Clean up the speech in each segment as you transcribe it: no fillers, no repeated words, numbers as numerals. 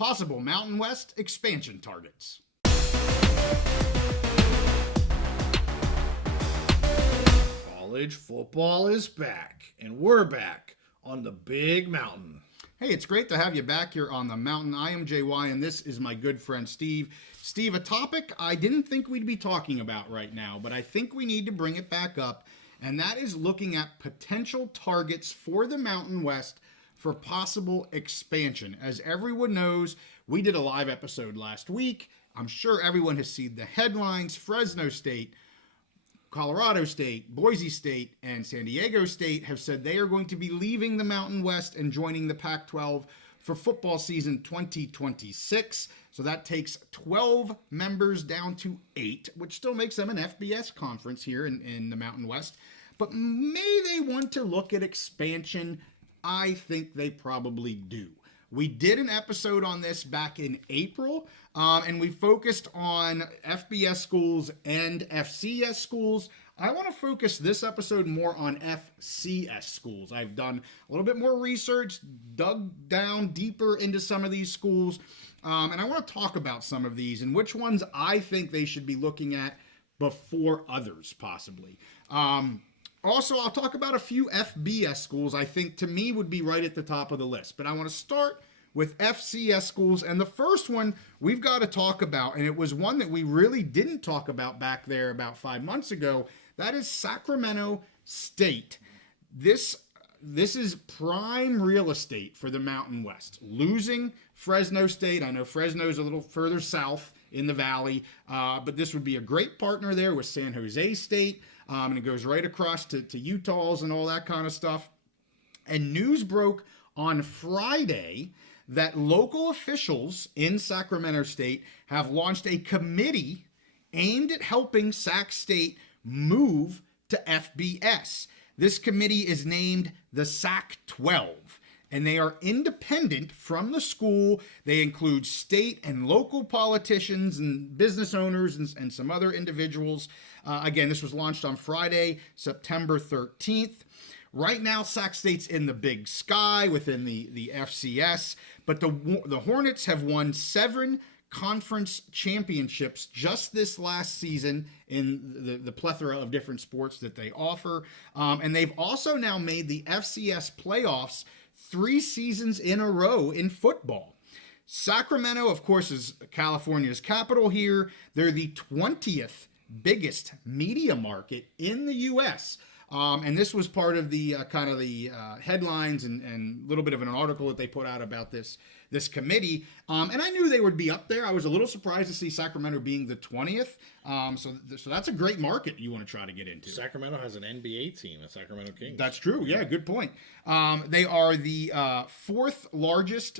possible Mountain West expansion targets. College football is back, and we're back on the Big Mountain. Hey, it's great to have you back here on the mountain. I am JY, and this is my good friend Steve. Steve, a topic I didn't think we'd be talking about right now, but I think we need to bring it back up, and that is looking at potential targets for the Mountain West for possible expansion. As everyone knows, we did a live episode last week. I'm sure everyone has seen the headlines. Fresno State, Colorado State, Boise State, and San Diego State have said they are going to be leaving the Mountain West and joining the Pac-12 for football season 2026. So that takes 12 members down to 8, which still makes them an FBS conference here in the Mountain West. But may they want to look at expansion? I think they probably do. We did an episode on this back in April, and we focused on FBS schools and FCS schools. I want to focus this episode more on FCS schools. I've done a little bit more research, dug down deeper into some of these schools, and I want to talk about some of these and which ones I think they should be looking at before others, possibly. Also, I'll talk about a few FBS schools I think to me would be right at the top of the list. But I want to start with FCS schools. And the first one we've got to talk about, and it was one that we really didn't talk about back there about 5 months ago, that is Sacramento State. This is prime real estate for the Mountain West. Losing Fresno State, I know Fresno's a little further south in the valley, but this would be a great partner there with San Jose State. And it goes right across to Utah's and all that kind of stuff. And news broke on Friday that local officials in Sacramento State have launched a committee aimed at helping Sac State move to FBS. This committee is named the Sac 12, and they are independent from the school. They include state and local politicians and business owners and some other individuals. Again, this was launched on Friday, September 13th. Right now, Sac State's in the Big Sky within the FCS, but the Hornets have won 7 conference championships just this last season in the plethora of different sports that they offer. And they've also now made the FCS playoffs 3 seasons in a row in football. Sacramento, of course, is California's capital here. They're the 20th biggest media market in the U.S. And this was part of the headlines and a little bit of an article that they put out about this committee. And I knew they would be up there. I was a little surprised to see Sacramento being the 20th. So that's a great market you want to try to get into. Sacramento has an NBA team, the Sacramento Kings. That's true. Yeah, good point. They are the 4th largest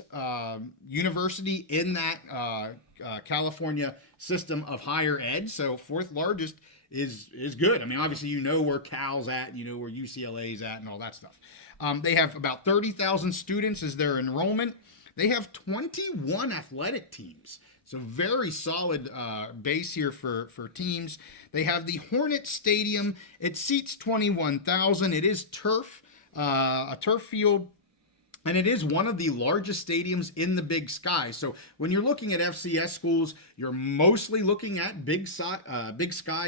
university in that California system of higher ed. So 4th largest is good. I mean, obviously, you know where Cal's at, you know where UCLA's at, and all that stuff. They have about 30,000 students as their enrollment. They have 21 athletic teams. So very solid base here for teams. They have the Hornet Stadium. It seats 21,000. It is turf, a turf field. And it is one of the largest stadiums in the Big Sky. So when you're looking at FCS schools, you're mostly looking at Big Sky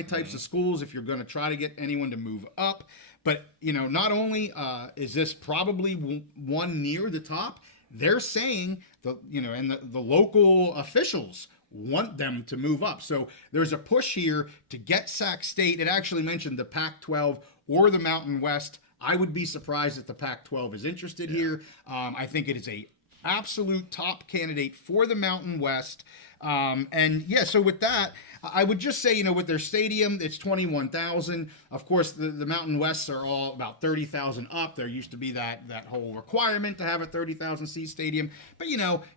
types of schools if you're going to try to get anyone to move up. But, not only is this probably one near the top, they're saying, the local officials want them to move up. So there's a push here to get Sac State. It actually mentioned the Pac-12 or the Mountain West. I would be surprised if the Pac-12 is interested here. I think it is a absolute top candidate for the Mountain West. So with that, I would just say, with their stadium, it's 21,000. Of course, the Mountain Wests are all about 30,000 up. There used to be that whole requirement to have a 30,000 seat stadium. But,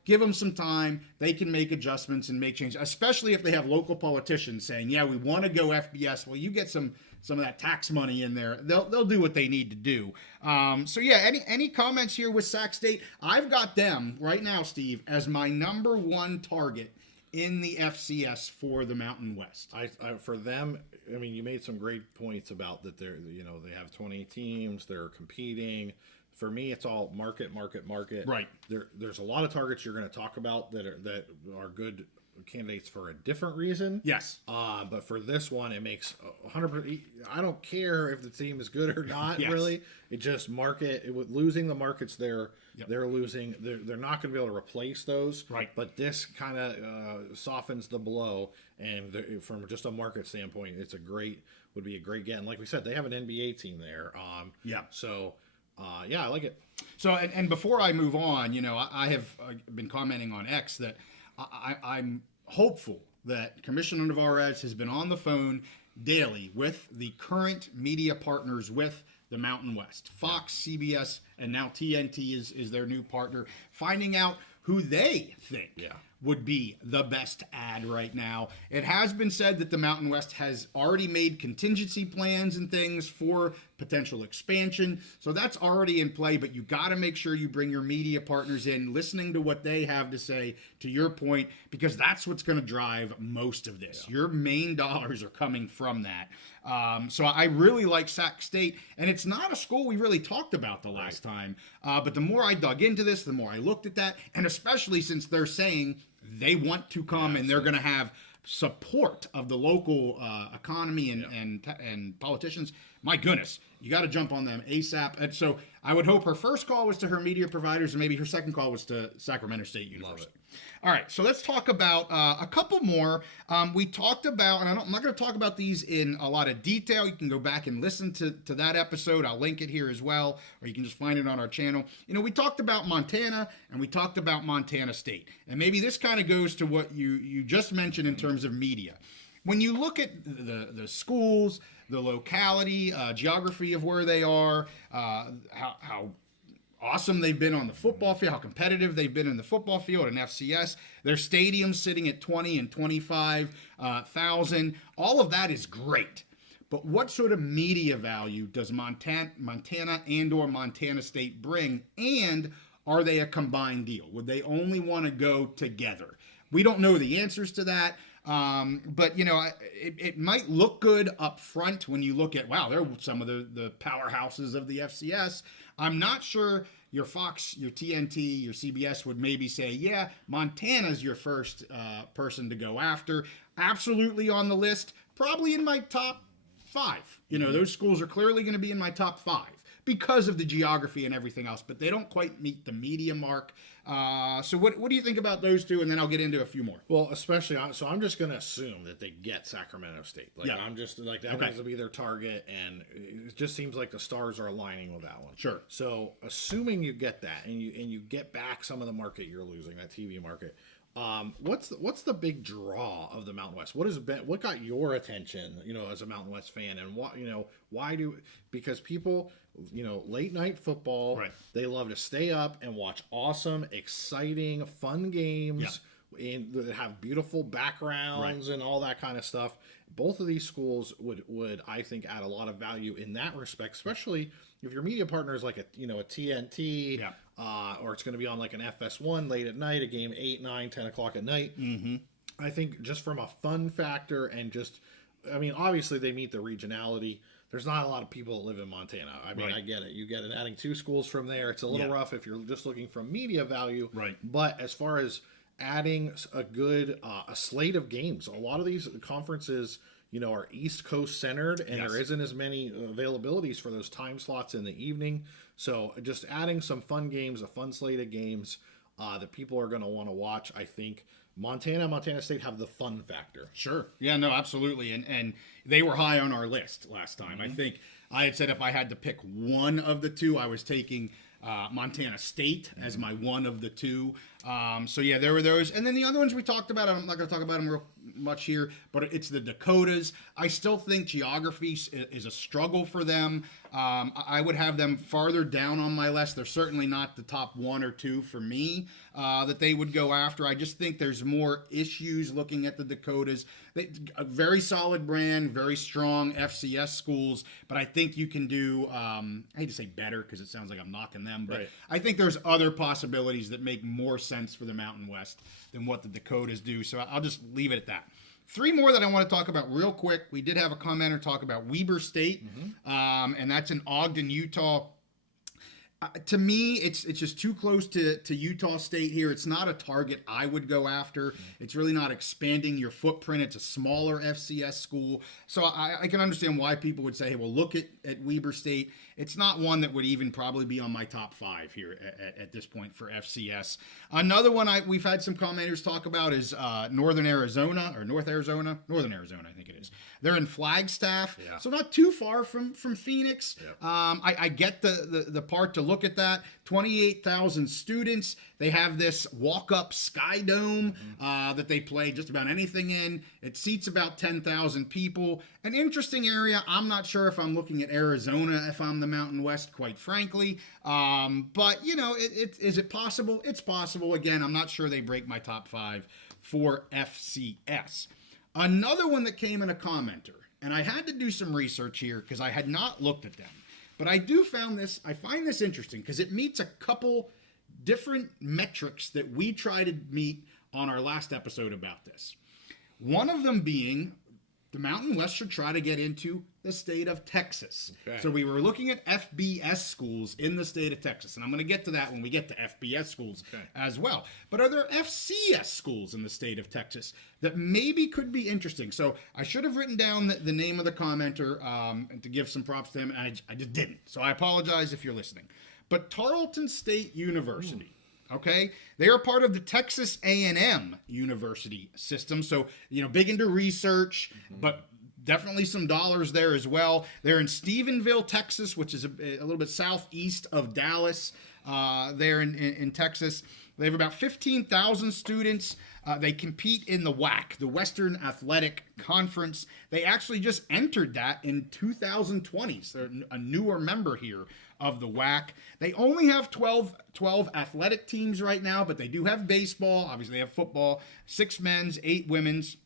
give them some time. They can make adjustments and make changes, especially if they have local politicians saying, yeah, we want to go FBS. Well, you get some of that tax money in there. They'll do what they need to do. Any comments here with Sac State? I've got them right now, Steve, as my number 1 target in the FCS for the Mountain West. For them, you made some great points about that. They have 20 teams. They're competing For me, it's all market. Right. There's a lot of targets you're going to talk about that are good candidates for a different reason. Yes. But for this one, it makes 100%. I don't care if the team is good or not. Yes. Really, it just losing the markets there. Yep. They're losing. They're not going to be able to replace those. Right. But this kind of softens the blow, and from just a market standpoint, would be a great get. And like we said, they have an NBA team there. Yeah. So. Yeah, I like it. So, and before I move on, I have been commenting on X that I'm hopeful that Commissioner Navarez has been on the phone daily with the current media partners with the Mountain West. Fox, CBS, and now TNT is their new partner, finding out who they think would be the best ad right now. It has been said that the Mountain West has already made contingency plans and things for potential expansion. So that's already in play, but you got to make sure you bring your media partners in, listening to what they have to say, to your point, because that's what's going to drive most of this. Your main dollars are coming from that. So I really like Sac State, and it's not a school we really talked about the last time. But the more I dug into this, the more I looked at that, and especially since they're saying they want to come and they're going to have support of the local economy and politicians. My goodness, you got to jump on them ASAP. And so I would hope her first call was to her media providers, and maybe her second call was to Sacramento State University. All right, so let's talk about a couple more. We talked about, and I'm not going to talk about these in a lot of detail. You can go back and listen to that episode. I'll link it here as well, or you can just find it on our channel. We talked about Montana, and we talked about Montana State. And maybe this kind of goes to what you just mentioned in terms of media. When you look at the schools, the locality, geography of where they are, how awesome they've been on the football field, how competitive they've been in the football field and FCS. Their stadium's sitting at 20 and 25,000. All of that is great. But what sort of media value does Montana and or Montana State bring? And are they a combined deal? Would they only want to go together? We don't know the answers to that. But it might look good up front when you look at, wow, they're some of the powerhouses of the FCS. I'm not sure your Fox, your TNT, your CBS would maybe say, yeah, Montana's your first person to go after. Absolutely on the list, probably in my top 5. Those schools are clearly going to be in my top 5 because of the geography and everything else, but they don't quite meet the media mark. So what do you think about those two? And then I'll get into a few more. Well, especially, so I'm just going to assume that they get Sacramento State. I'm just like, that has to be their target, and it just seems like the stars are aligning with that one. Sure. So assuming you get that, and you get back some of the market you're losing, that TV market, what's the big draw of the Mountain West? What got your attention, as a Mountain West fan, and because people, late night football, right, they love to stay up and watch awesome, exciting, fun games, and that have beautiful backgrounds, right, and all that kind of stuff. Both of these schools would I think add a lot of value in that respect, especially if your media partner is like a TNT, or it's going to be on like an FS1 late at night, a game 8, 9, 10 o'clock at night. Mm-hmm. I think just from a fun factor and obviously they meet the regionality. There's not a lot of people that live in Montana. Right. I get it. You get it. Adding 2 schools from there, it's a little rough if you're just looking for media value. Right. But as far as adding a good a slate of games, a lot of these conferences, are East Coast centered, and there isn't as many availabilities for those time slots in the evening. So just adding some fun games, a fun slate of games that people are going to want to watch. I think Montana State have the fun factor. Sure. Yeah, no, absolutely. And they were high on our list last time. Mm-hmm. I think I had said if I had to pick one of the two, I was taking Montana State as my one of the two. So yeah, there were those. And then the other ones we talked about, I'm not going to talk about them real much here, but it's the Dakotas. I still think geography is a struggle for them. I would have them farther down on my list. They're certainly not the top 1 or 2 for me that they would go after. I just think there's more issues looking at the Dakotas. A very solid brand, very strong FCS schools, but I think you can do, I hate to say better because it sounds like I'm knocking them, but right, I think there's other possibilities that make more sense for the Mountain West than what the Dakotas do. So I'll just leave it at that. 3 more that I want to talk about real quick. We did have a commenter talk about Weber State, and that's in Ogden, Utah. To me, it's just too close to Utah State here. It's not a target I would go after. It's really not expanding your footprint. It's a smaller FCS school. So I can understand why people would say, hey, well, look at Weber State. It's not one that would even probably be on my top 5 here at this point for FCS. Another one we've had some commenters talk about is Northern Arizona, I think it is. They're in Flagstaff, so not too far from Phoenix. Yep. I get the part to look at that. 28,000 students. They have this walk-up sky dome that they play just about anything in. It seats about 10,000 people. An interesting area. I'm not sure if I'm looking at Arizona if I'm the Mountain West, quite frankly. But, is it possible? It's possible. Again, I'm not sure they break my top 5 for FCS. Another one that came in a commenter, and I had to do some research here because I had not looked at them. But I find this interesting because it meets a couple different metrics that we try to meet on our last episode about this. One of them being the Mountain West should try to get into the state of Texas. Okay. So we were looking at FBS schools in the state of Texas, and I'm going to get to that when we get to FBS schools as well. But are there FCS schools in the state of Texas that maybe could be interesting? So I should have written down the name of the commenter and to give some props to him, and I just didn't. So I apologize if you're listening. But Tarleton State University. Okay, they are part of the Texas A&M University system, so big into research, but definitely some dollars there as well. They're in Stephenville, Texas, which is a little bit southeast of Dallas. There in Texas, they have about 15,000 students. They compete in the WAC, the Western Athletic Conference. They actually just entered that in 2020, so they're a newer member here of the WAC. They only have 12 athletic teams right now, but they do have baseball. Obviously, they have football, 6 men's, 8 women's.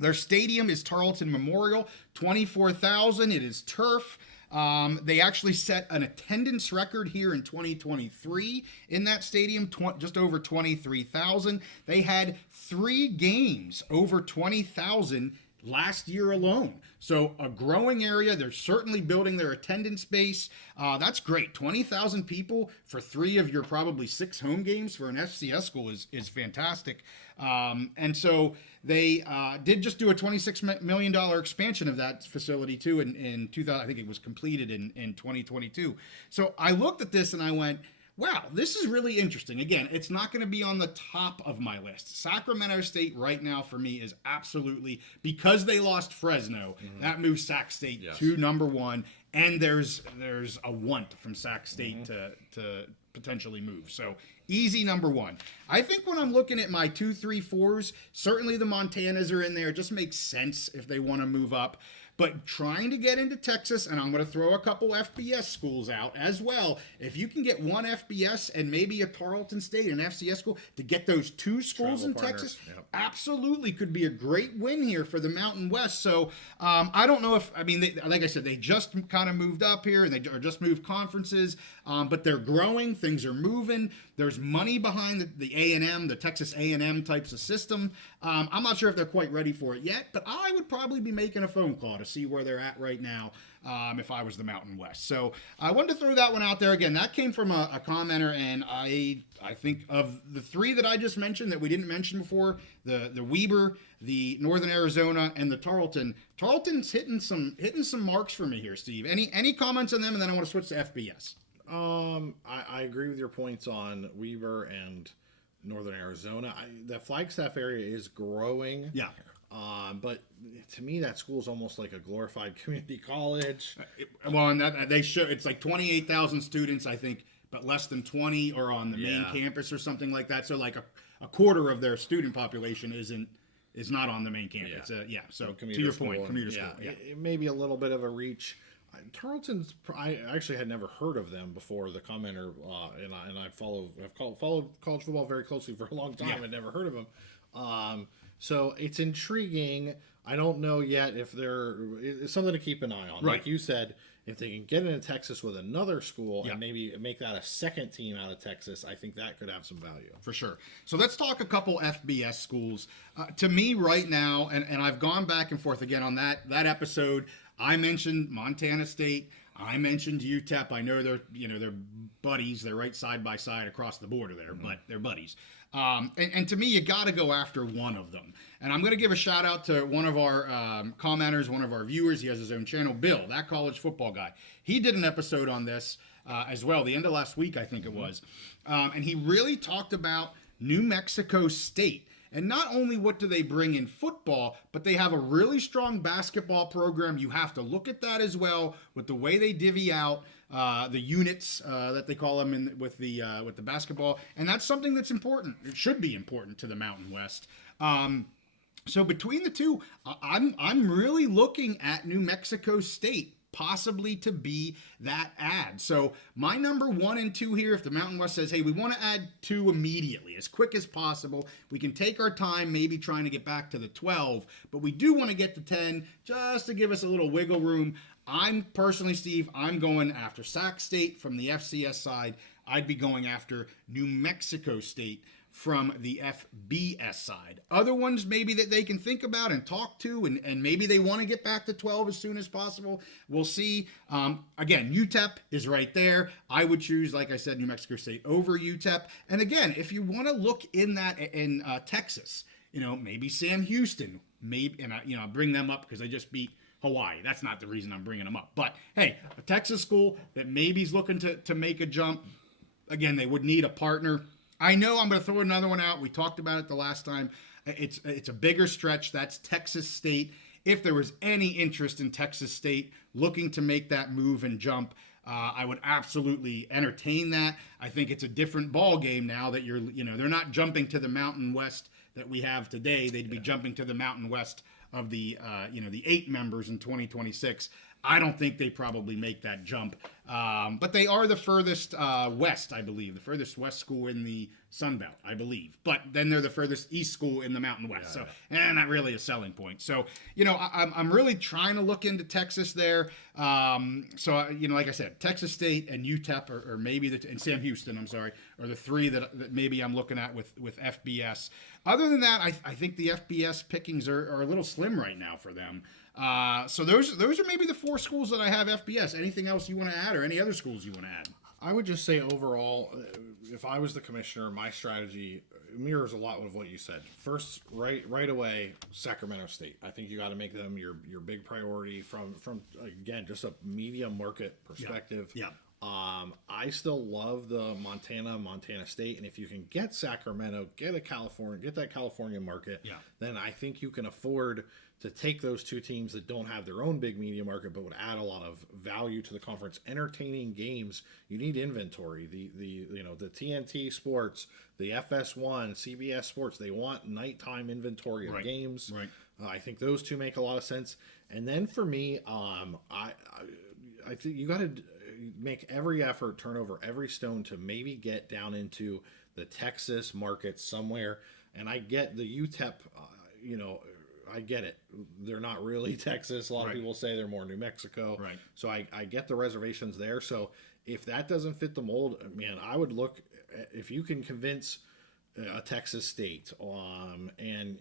Their stadium is Tarleton Memorial, 24,000. It is turf. They actually set an attendance record here in 2023 in that stadium, just over 23,000. They had 3 games over 20,000 last year alone. So a growing area. They're certainly building their attendance base. That's great. 20,000 people for 3 of your probably 6 home games for an FCS school is fantastic. And so they did just do a $26 million expansion of that facility too in 2000. I think it was completed in 2022. So I looked at this and I went, wow, this is really interesting. Again, it's not going to be on the top of my list. Sacramento State right now for me is absolutely, because they lost Fresno, that moves Sac State to number 1. And there's a want from Sac State to potentially move. So easy number 1. I think when I'm looking at my 2, 3, 4s, certainly the Montanas are in there. It just makes sense if they want to move up. But trying to get into Texas, and I'm going to throw a couple FBS schools out as well. If you can get one FBS and maybe a Tarleton State, an FCS school, to get those 2 schools in Texas, absolutely could be a great win here for the Mountain West. So I don't know if, like I said, they just kind of moved up here, and they just moved conferences, but they're growing. Things are moving. There's money behind the A&M, the Texas A&M types of system. I'm not sure if they're quite ready for it yet, but I would probably be making a phone call to see where they're at right now if I was the Mountain West. So I wanted to throw that one out there. Again, that came from a commenter, and I think of the 3 that I just mentioned that we didn't mention before, the Weber, the Northern Arizona, and the Tarleton. Tarleton's hitting some marks for me here, Steve. Any comments on them, and then I want to switch to FBS. I agree with your points on Weber and Northern Arizona. The Flagstaff area is growing. Yeah. But to me, that school is almost like a glorified community college. And that they show it's like 28,000 students, I think, but less than 20 are on the main campus or something like that. So like a quarter of their student population is not on the main campus. So to your point, commuter school. Yeah. It may be a little bit of a reach. Tarleton's. I actually had never heard of them before. The commenter and I've followed college football very closely for a long time. I'd never heard of them. So it's intriguing. I don't know yet if it's something to keep an eye on. Right. Like you said, if they can get into Texas with another school and maybe make that a second team out of Texas, I think that could have some value. For sure. So let's talk a couple FBS schools. To me right now, and I've gone back and forth again on that episode, I mentioned Montana State. I mentioned UTEP. I know they're buddies. They're right side by side across the border there, but they're buddies. And to me, you got to go after one of them. And I'm going to give a shout out to one of our commenters, one of our viewers. He has his own channel, Bill, that college football guy. He did an episode on this as well, the end of last week, I think it was. And he really talked about New Mexico State. And not only what do they bring in football, but they have a really strong basketball program. You have to look at that as well with the way they divvy out the units that they call them with the basketball, and that's something that's important. It should be important to the Mountain West. So between the two, I'm really looking at New Mexico State possibly to be that ad. So my number 1 and 2 here, if the Mountain West says, hey, we want to add 2 immediately, as quick as possible, we can take our time maybe trying to get back to the 12, but we do want to get to 10 just to give us a little wiggle room. I'm personally, Steve, I'm going after Sac State from the FCS side. I'd be going after New Mexico State from the FBS side. Other ones maybe that they can think about and talk to, and maybe they want to get back to 12 as soon as possible. We'll see. Again, UTEP is right there. I would choose, like I said, New Mexico State over UTEP. And again, if you want to look in Texas, maybe Sam Houston, maybe, and I bring them up because I just beat Hawaii. That's not the reason I'm bringing them up. But hey, a Texas school that maybe is looking to make a jump. Again, they would need a partner. I know I'm going to throw another one out. We talked about it the last time. It's a bigger stretch. That's Texas State. If there was any interest in Texas State looking to make that move and jump, I would absolutely entertain that. I think it's a different ball game now that they're not jumping to the Mountain West that we have today. They'd be jumping to the Mountain West of the 8 members in 2026. I don't think they probably make that jump. But they are the furthest west, I believe. The furthest west school in the Sun Belt, I believe. But then they're the furthest east school in the Mountain West. So, not really a selling point. So, I'm really trying to look into Texas there. Like I said, Texas State and UTEP, or maybe, and Sam Houston, I'm sorry, are the 3 that maybe I'm looking at with FBS. Other than that, I think the FBS pickings are a little slim right now for them. So those are maybe the 4 schools that I have FBS. Anything else you want to add, or any other schools you want to add? I would just say overall, if I was the commissioner, my strategy mirrors a lot of what you said. First, right away, Sacramento State. I think you got to make them your big priority from again, just a media market perspective. Yeah. I still love the Montana State, and if you can get Sacramento, get that California market, then I think you can afford to take those 2 teams that don't have their own big media market, but would add a lot of value to the conference. Entertaining games, you need inventory. The TNT Sports, the FS1, CBS Sports, they want nighttime inventory of games. Right. I think those 2 make a lot of sense. And then for me, I think you got to make every effort, turn over every stone to maybe get down into the Texas market somewhere. And I get the UTEP, I get it. They're not really Texas. A lot of people say they're more New Mexico. Right. So I get the reservations there. So if that doesn't fit the mold, man, I would look, if you can convince a Texas State and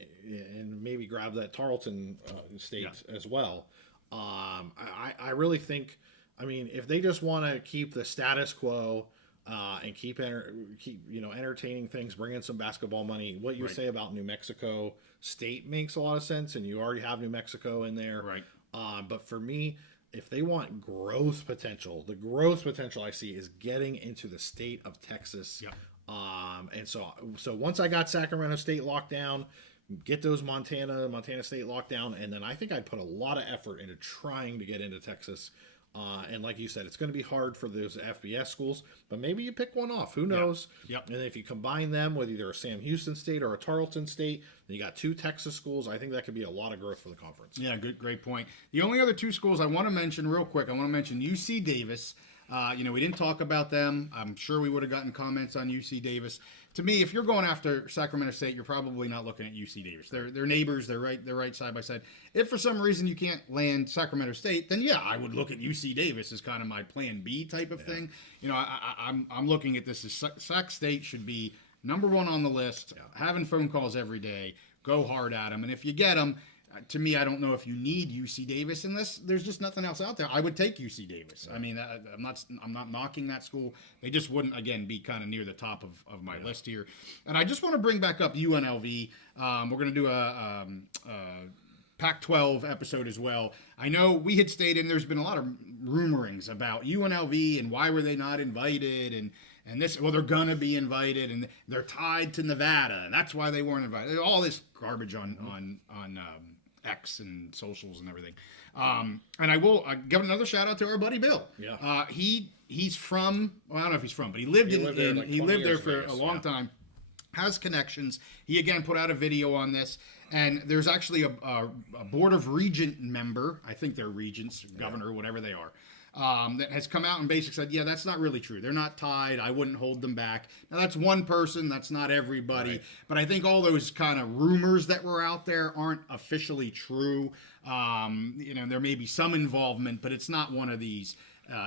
maybe grab that Tarleton State as well. I really think, if they just want to keep the status quo and keep entertaining things, bring in some basketball money. What you say about New Mexico State makes a lot of sense, and you already have New Mexico in there. Right. But for me, if they want growth potential, the growth potential I see is getting into the state of Texas. Yep. And so once I got Sacramento State locked down, get those Montana State locked down, and then I think I'd put a lot of effort into trying to get into Texas. And like you said, it's going to be hard for those FBS schools, but maybe you pick one off. Who knows? Yep. And if you combine them with either a Sam Houston State or a Tarleton State, then you got 2 Texas schools. I think that could be a lot of growth for the conference. Yeah, great point. The only other 2 schools I want to mention real quick, I want to mention UC Davis. We didn't talk about them. I'm sure we would have gotten comments on UC Davis. To me, if you're going after Sacramento State, you're probably not looking at UC Davis. They're neighbors. They're right side by side. If for some reason you can't land Sacramento State, then I would look at UC Davis as kind of my plan B type of thing. I'm looking at this as Sac State should be number 1 on the list. Having phone calls every day. Go hard at them, and if you get them, to me, I don't know if you need UC Davis unless there's just nothing else out there. I would take UC Davis. I mean, I'm not knocking that school. They just wouldn't, again, be kind of near the top of my list here. And I just want to bring back up UNLV. We're going to do a Pac-12 episode as well. I know we had stated, and there's been a lot of rumorings about UNLV and why were they not invited, and this, well, they're gonna be invited, and they're tied to Nevada, and that's why they weren't invited. All this garbage on X and socials and everything. And I will give another shout out to our buddy Bill. Yeah. He's from, well, I don't know if he's from, but he lived there for a long time. Has connections. He again put out a video on this, and there's actually a Board of Regent member, I think they're regents, governor, whatever they are, that has come out and basically said, yeah, that's not really true. They're not tied. I wouldn't hold them back. Now, that's one person. That's not everybody. Right. But I think all those kind of rumors that were out there aren't officially true. There may be some involvement, but it's not one of these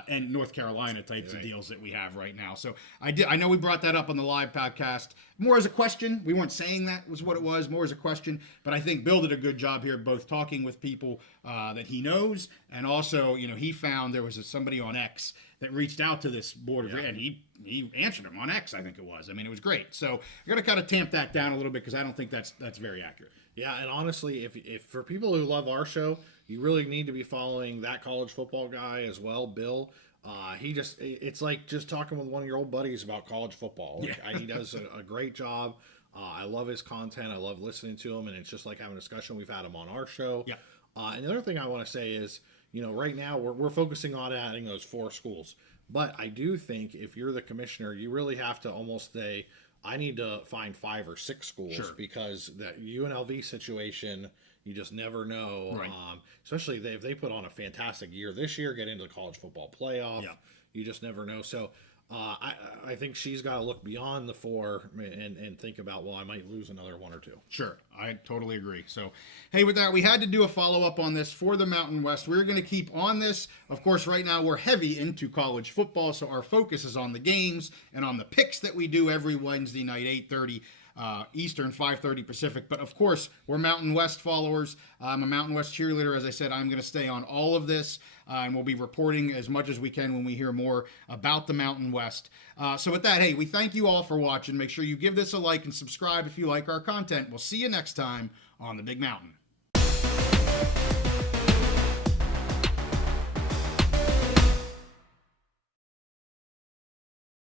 and North Carolina types of deals that we have right now. So I know we brought that up on the live podcast more as a question. We weren't saying that was what it was, more as a question. But I think Bill did a good job here, both talking with people that he knows, and also, he found there was somebody on X that reached out to this board of, and he answered him on X, I think it was. I mean, it was great. So I got to kind of tamp that down a little bit because I don't think that's very accurate. Yeah, and honestly, if for people who love our show, you really need to be following that college football guy as well, Bill. It's like just talking with one of your old buddies about college football. He does a great job. I love his content. I love listening to him, and it's just like having a discussion. We've had him on our show. Yeah. And the other thing I want to say is, right now we're focusing on adding those 4 schools. But I do think if you're the commissioner, you really have to almost say, I need to find 5 or 6 schools because that UNLV situation, you just never know. Right. Especially if they put on a fantastic year this year, get into the college football playoff. Yeah. You just never know. So I think she's got to look beyond the 4 and think about, well, I might lose another 1 or 2. Sure. I totally agree. So, hey, with that, we had to do a follow-up on this for the Mountain West. We're going to keep on this. Of course, right now we're heavy into college football, so our focus is on the games and on the picks that we do every Wednesday night, 8:30 Eastern, 5:30 Pacific. But of course, we're Mountain West followers. I'm a Mountain West cheerleader. As I said, I'm going to stay on all of this, and we'll be reporting as much as we can when we hear more about the Mountain West. So with that, hey, we thank you all for watching. Make sure you give this a like and subscribe if you like our content. We'll see you next time on the Big Mountain.